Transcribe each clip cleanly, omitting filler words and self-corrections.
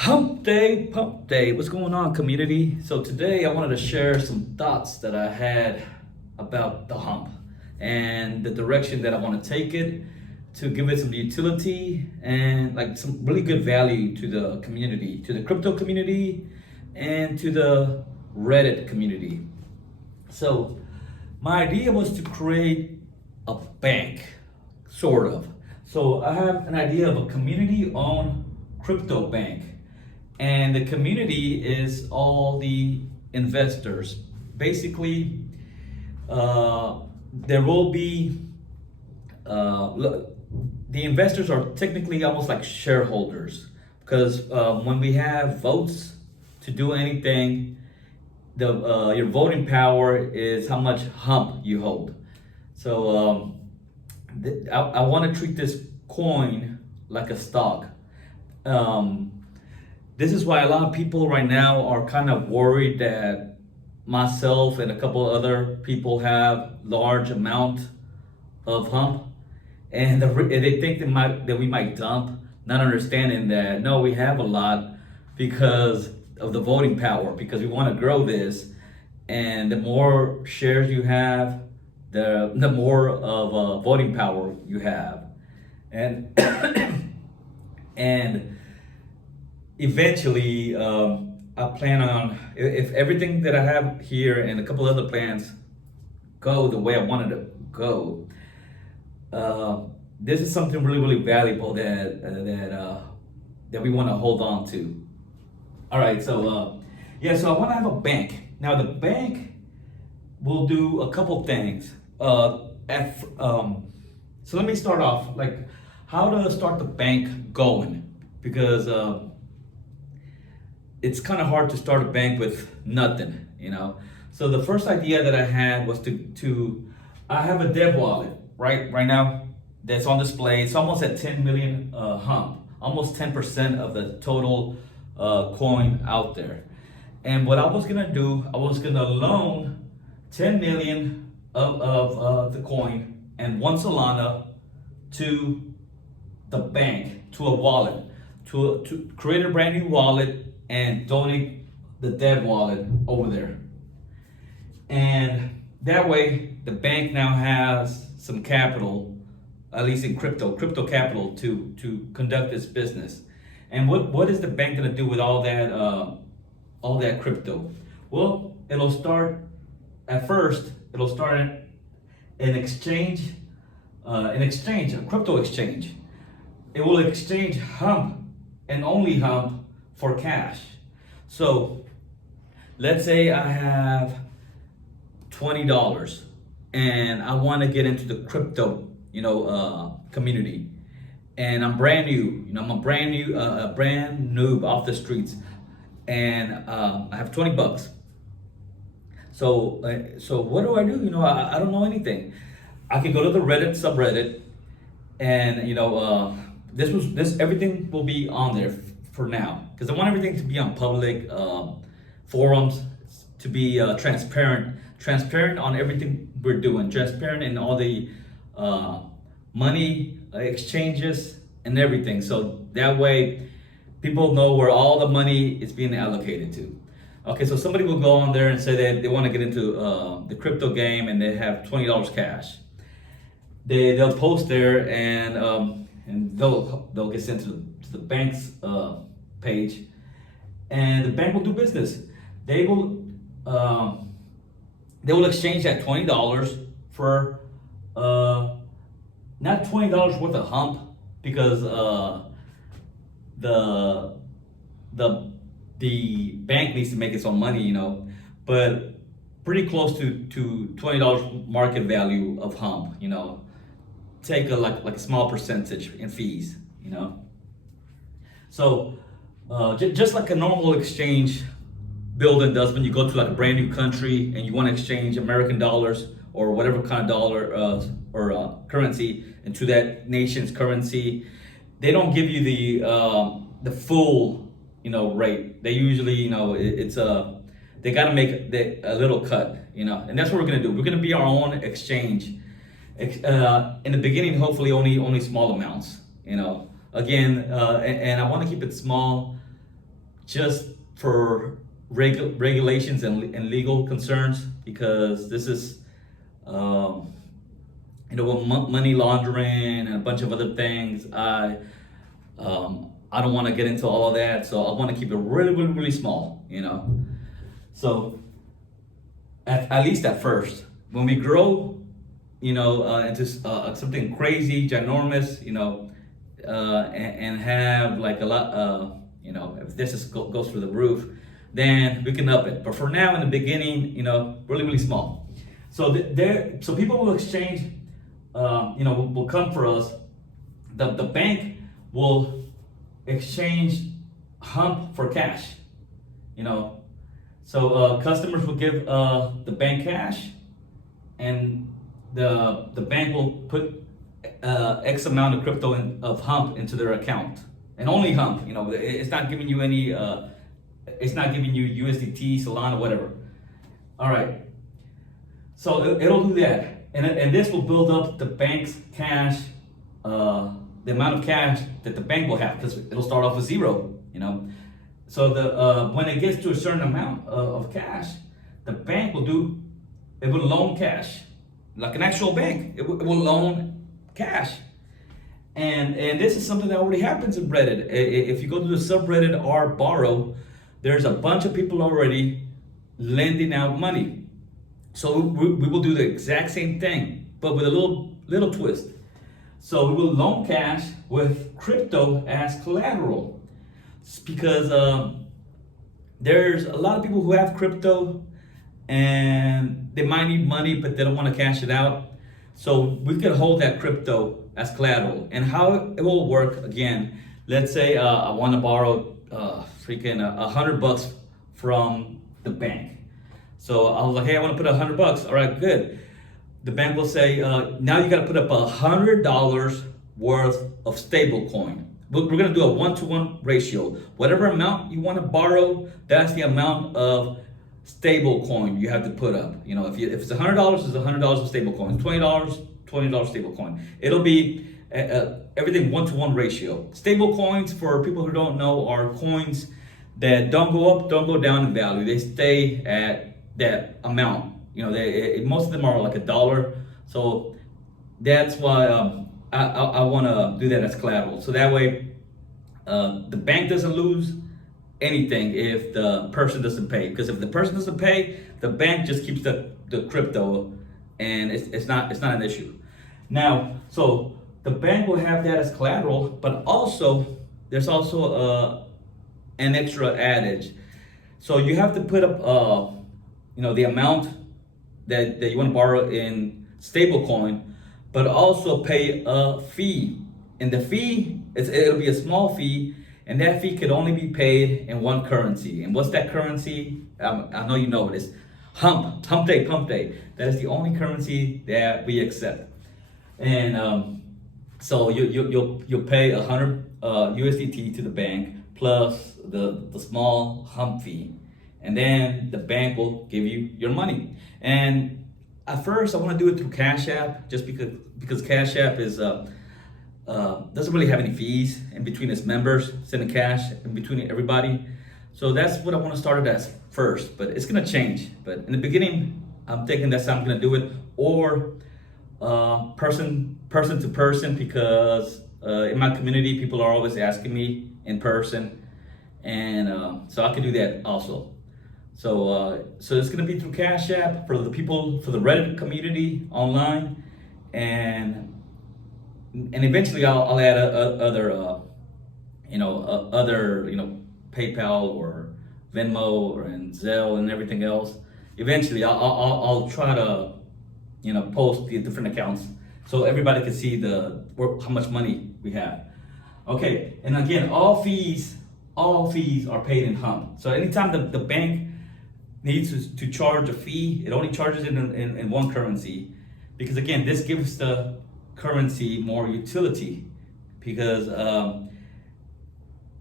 Hump Day, Pump Day. What's going on, community? So today I wanted to share some thoughts that I had about the hump and the direction that I want to take it to give it some utility and like some really good value to the community, to the crypto community and to the Reddit community. So my idea was to create a bank, sort of. So I have an idea of a community-owned crypto bank, and the community is all the investors. Basically, there will be the investors are technically almost like shareholders because when we have votes to do anything, the your voting power is how much hump you hold. So I want to treat this coin like a stock. Um, this is why a lot of people right now are kind of worried that myself and a couple other people have large amount of hump, and they think that we might dump, not understanding that no, we have a lot because of the voting power, because we want to grow this, and the more shares you have, the more of voting power you have, and and eventually I plan on, if everything that I have here and a couple other plans go the way I wanted to go, this is something really valuable that we want to hold on to. All right, so yeah, so I want to have a bank. Now the bank will do a couple things. So let me start off like how to start the bank going, because it's kind of hard to start a bank with nothing, you know. So the first idea that I had was to I have a dev wallet right now that's on display. It's almost at 10 million hump, almost 10% of the total coin out there. And what I was gonna do, I was gonna loan 10 million of the coin and one Solana to the bank, to a wallet, to create a brand new wallet and donate the dev wallet over there. And that way, the bank now has some capital, at least in crypto capital to conduct its business. And what is the bank gonna do with all that crypto? Well, it'll start at first. It'll start an exchange, a crypto exchange. It will exchange hump and only hump for cash. So let's say I have $20 and I want to get into the crypto, community, and I'm brand new. I'm a brand noob off the streets, and I have $20. So what do I do? I don't know anything. I can go to the Reddit subreddit, and this everything will be on there for now, because I want everything to be on public forums, to be transparent on everything we're doing, transparent in all the money exchanges and everything. So that way, people know where all the money is being allocated to. Okay, so somebody will go on there and say that they want to get into the crypto game and they have $20 cash. They'll post there, and they'll get sent to the bank's page, and the bank will do business. They will exchange that $20 for not $20 worth of hump, because the bank needs to make its own money, but pretty close to $20 market value of hump, take like a small percentage in fees, So just like a normal exchange building does when you go to like a brand new country and you want to exchange American dollars or whatever kind of dollar or currency into that nation's currency, they don't give you the full rate. They usually they got to make a little cut, and that's what we're gonna do. We're gonna be our own exchange. In the beginning, hopefully only small amounts, again, and I want to keep it small just for regulations and legal concerns, because this is, with money laundering and a bunch of other things. I don't want to get into all of that, so I want to keep it really, really, really small. So at least at first, when we grow, into something crazy, ginormous, and have like a lot, if this goes through the roof, then we can up it. But for now, in the beginning, really, really small. So so people will exchange, will come for us. The bank will exchange Hump for cash. So customers will give the bank cash, and the bank will put X amount of crypto of Hump into their account, and only Hump. It's not giving you any. It's not giving you USDT, Solana, whatever. All right. So it'll do that, and this will build up the bank's cash, the amount of cash that the bank will have, because it'll start off with zero. So when it gets to a certain amount of cash, the bank will loan cash, like an actual bank. It will loan cash, and this is something that already happens in Reddit. If you go to the subreddit r/borrow, there's a bunch of people already lending out money. So we will do the exact same thing, but with a little twist. So we will loan cash with crypto as collateral, because there's a lot of people who have crypto and they might need money, but they don't want to cash it out. So we could hold that crypto as collateral. And how it will work, again, let's say I want to borrow freaking $100 from the bank. So I was like, hey, I want to put $100. All right, good. The bank will say, now you got to put up $100 worth of stable coin. We're going to do a 1-to-1 ratio. Whatever amount you want to borrow, that's the amount of stable coin you have to put up. If it's $100, it's $100 of stable coin. $20 stable coin. It'll be everything 1-to-1 ratio. Stable coins, for people who don't know, are coins that don't go up, don't go down in value. They stay at that amount. Most of them are like $1. So that's why I want to do that as collateral. So that way the bank doesn't lose anything if the person doesn't pay. Because if the person doesn't pay, the bank just keeps the crypto, and it's not an issue. Now, so the bank will have that as collateral, but also there's also an extra adage. So you have to put up the amount that you want to borrow in stable coin, but also pay a fee. And the fee, it'll be a small fee, and that fee could only be paid in one currency. And what's that currency? I know you know it is HumpdayPumpday. That is the only currency that we accept. And so you'll pay 100 USDT to the bank plus the small Hump fee. And then the bank will give you your money. And at first, I want to do it through Cash App, just because Cash App is doesn't really have any fees in between its members, sending cash in between everybody. So that's what I want to start it as first. But it's gonna change. But in the beginning, I'm thinking that's how I'm gonna do it, or person to person, because in my community, people are always asking me in person, and so I can do that also. So it's gonna be through Cash App for the people, for the Reddit community online, and eventually I'll add other PayPal or Venmo and Zelle and everything else. Eventually I'll try to post the different accounts so everybody can see how much money we have. Okay, and again, all fees are paid in Hump. So anytime the bank needs to charge a fee, it only charges it in one currency, because again, this gives the currency more utility, because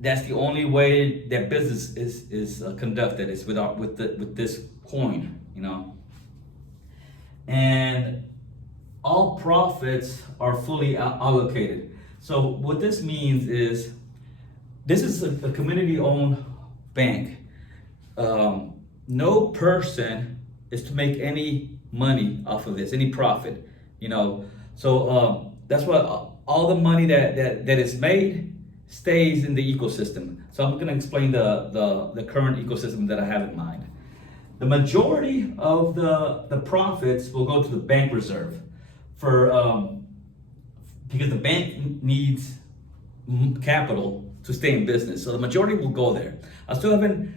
that's the only way that business is conducted, is with this coin, and all profits are fully allocated. So what this means is, this is a community-owned bank, no person is to make any money off of this, any profit, you know. So that's why all the money that is made stays in the ecosystem. So I'm going to explain the current ecosystem that I have in mind. The majority of the profits will go to the bank reserve for because the bank needs capital to stay in business. So the majority will go there. I still haven't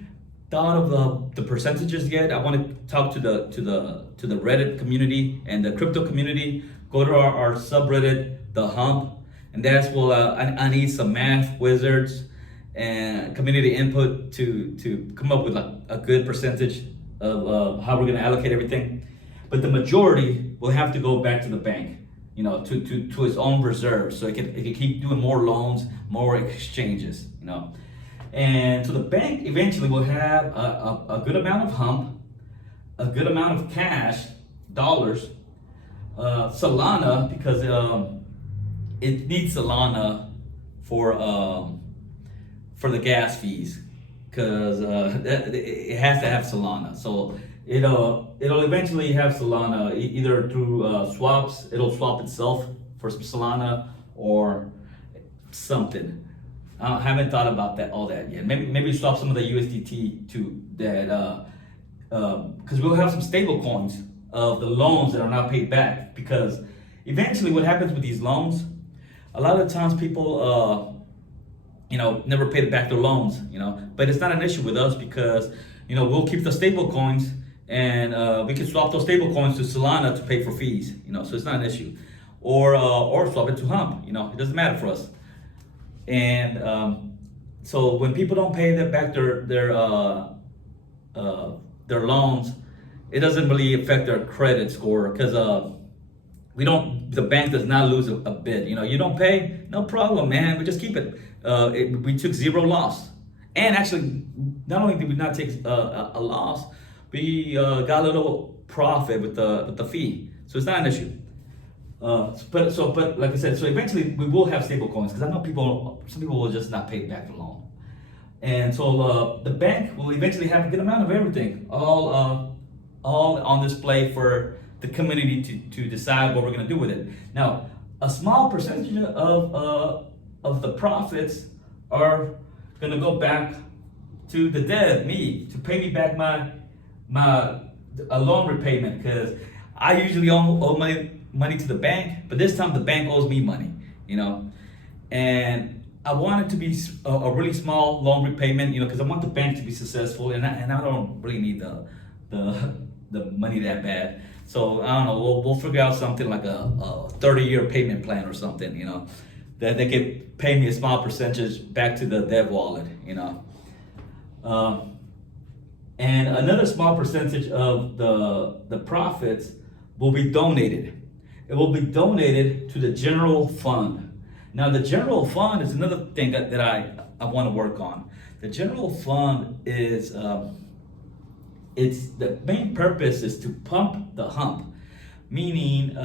thought of the percentages yet. I want to talk to the Reddit community and the crypto community. Go to our subreddit, the Hump, and that's I need some math wizards and community input to come up with a good percentage of how we're going to allocate everything. But the majority will have to go back to the bank, you know, to its own reserves, so it can keep doing more loans, more exchanges, you know. And so the bank eventually will have a good amount of Hump, a good amount of cash, dollars, Solana, because it needs Solana for the gas fees, because it has to have Solana. So it'll eventually have Solana either through swaps. It'll swap itself for some Solana or something. I haven't thought about all that yet. Maybe swap some of the USDT to that, because we'll have some stable coins of the loans that are not paid back. Because eventually, what happens with these loans, a lot of times people, never paid back their loans. But it's not an issue with us because we'll keep the stable coins and we can swap those stable coins to Solana to pay for fees. So it's not an issue, or swap it to Hump. It doesn't matter for us. And so when people don't pay back their loans, it doesn't really affect their credit score because the bank does not lose a bit. You don't pay, no problem, man. We just keep it. We took zero loss, and actually, not only did we not take a loss, we got a little profit with the fee. So it's not an issue. But like I said, so eventually we will have stable coins because I know some people will just not pay back the loan, and so the bank will eventually have a good amount of everything, all on display for the community to decide what we're going to do with it. Now, a small percentage of the profits are going to go back to the dead, me, to pay me back a loan repayment, because I usually owe money to the bank, but this time the bank owes me money, and I want it to be a really small loan repayment, because I want the bank to be successful, and I don't really need the money that bad. So I don't know, we'll figure out something like a 30-year payment plan or something, that they could pay me a small percentage back to the dev wallet, and another small percentage of the profits will be donated. It will be donated to the general fund. Now, the general fund is another thing that I want to work on. The general fund is, the main purpose is to pump the hump, meaning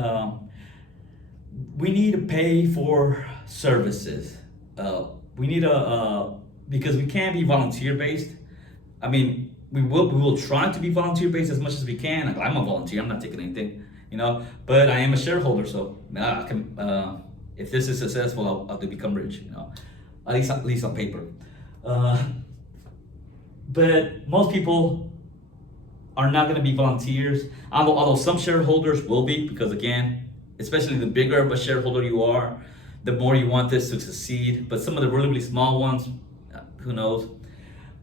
we need to pay for services. We need because we can't be volunteer based. I mean, we will try to be volunteer based as much as we can. Like, I'm a volunteer, I'm not taking anything. But I am a shareholder, so I can. If this is successful, I'll become rich. At least on paper. But most people are not going to be volunteers. Although some shareholders will be, because again, especially the bigger of a shareholder you are, the more you want this to succeed. But some of the really, really small ones, who knows?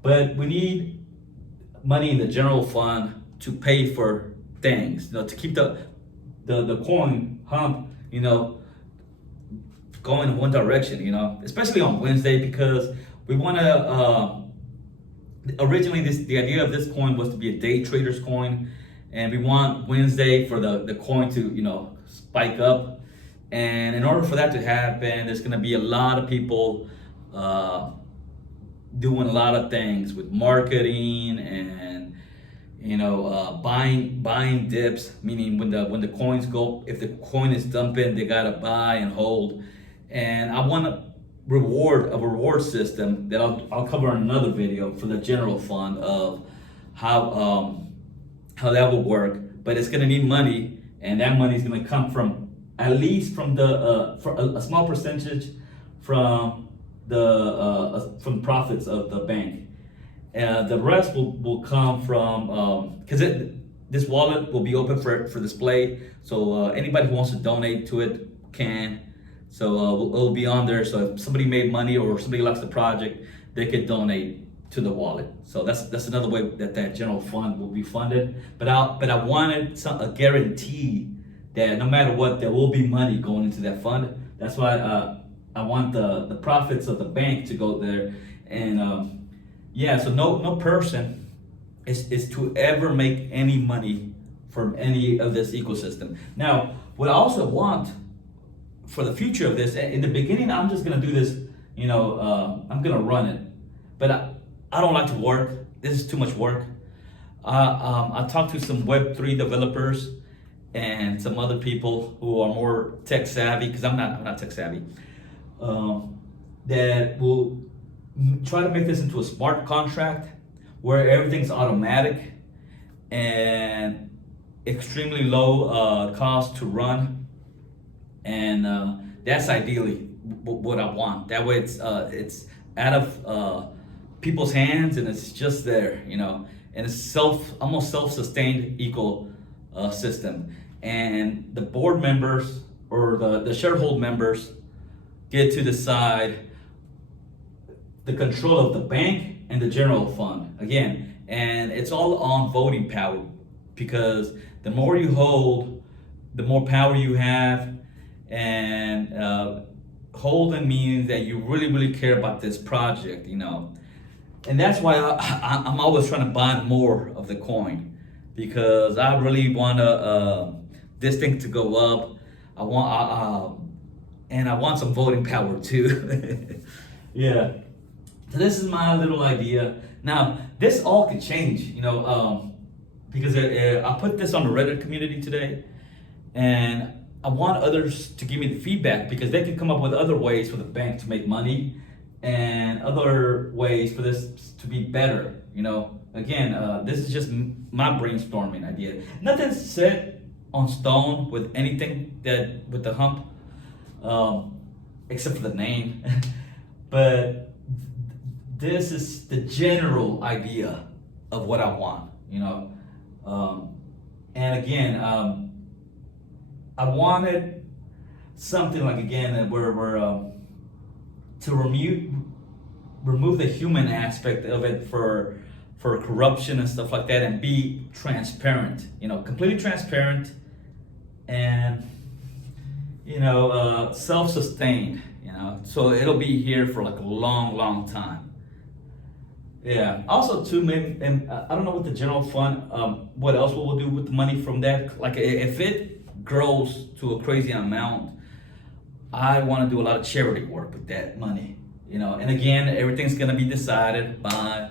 But we need money in the general fund to pay for things, to keep the coin Hump, going in one direction, especially on Wednesday, because we want to. Originally, the idea of this coin was to be a day trader's coin, and we want Wednesday for the coin to spike up. And in order for that to happen, there's going to be a lot of people doing a lot of things with marketing and buying dips, meaning when the coins go, if the coin is dumping, they gotta buy and hold. And I want to reward system that I'll cover in another video for the general fund of how that will work. But it's gonna need money, and that money is gonna come from at least from the for a small percentage from from profits of the bank. The rest will come from because this wallet will be open for display, so anybody who wants to donate to it can. So it'll be on there. So if somebody made money or somebody likes the project, they could donate to the wallet. So that's another way that general fund will be funded. But I wanted a guarantee that no matter what, there will be money going into that fund. That's why I want the profits of the bank to go there. And yeah, so no person is to ever make any money from any of this ecosystem. Now, what I also want for the future of this, in the beginning, I'm just gonna do this, I'm gonna run it. But I don't like to work. This is too much work. I talked to some Web3 developers and some other people who are more tech savvy, because I'm not tech savvy, that will try to make this into a smart contract where everything's automatic and extremely low cost to run. And that's ideally what I want. That way it's out of people's hands and it's just there, and it's almost self-sustained ecosystem. And the board members or the shareholder members get to decide the control of the bank and the general fund again. And it's all on voting power, because the more you hold, the more power you have. And holding means that you really care about this project, and that's why I'm always trying to buy more of the coin, because I really want this thing to go up. I want some voting power too. Yeah, so this is my little idea. Now this all could change, because I put this on the Reddit community today, and I want others to give me the feedback, because they can come up with other ways for the bank to make money and other ways for this to be better. Again, this is just my brainstorming idea. Nothing's set on stone with anything with the Hump, except for the name. But this is the general idea of what I want, and again, I wanted something like, again, where to remove the human aspect of it for corruption and stuff like that, and be transparent, completely transparent, and self-sustained, so it'll be here for like a long time. Yeah. Also, too, maybe, and I don't know what the general fund, what else we'll do with the money from that. Like, if it grows to a crazy amount, I want to do a lot of charity work with that money, and again, everything's going to be decided by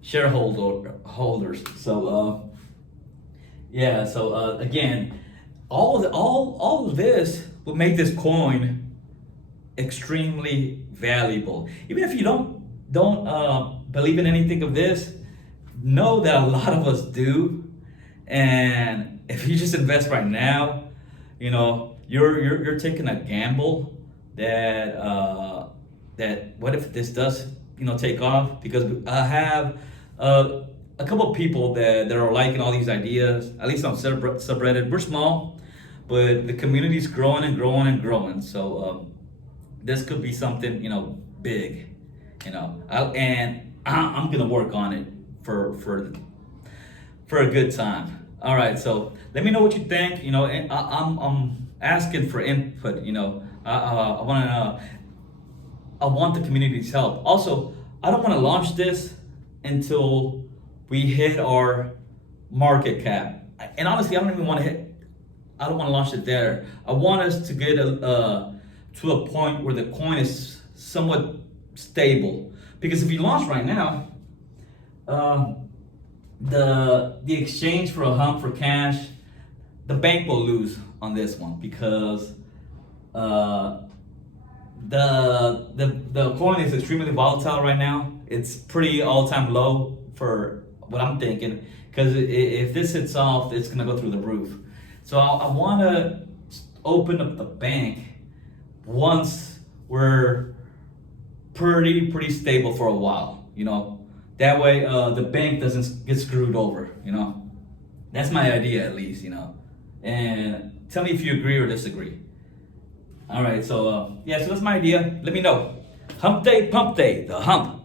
shareholders. So yeah, so again, all of this will make this coin extremely valuable. Even if you don't believe in anything of this, know that a lot of us do. And if you just invest right now, you're taking a gamble that what if this does take off? Because I have a couple of people that are liking all these ideas, at least on subreddit. We're small, but the community's growing and growing. So this could be something big, and I'm gonna work on it for a good time. All right, so let me know what you think. And I'm asking for input. I want the community's help. Also, I don't want to launch this until we hit our market cap. And honestly, I don't want to launch it there. I want us to get to a point where the coin is somewhat stable. Because if you launch right now, the exchange for a Hump for cash, the bank will lose on this one, because the coin is extremely volatile right now. It's pretty all-time low for what I'm thinking, because if this hits off, it's gonna go through the roof. So I want to open up the bank once we're pretty stable for a while. That way the bank doesn't get screwed over. That's my idea, at least. And tell me if you agree or disagree. All right, so yeah, so that's my idea. Let me know. Hump day, pump day, the hump.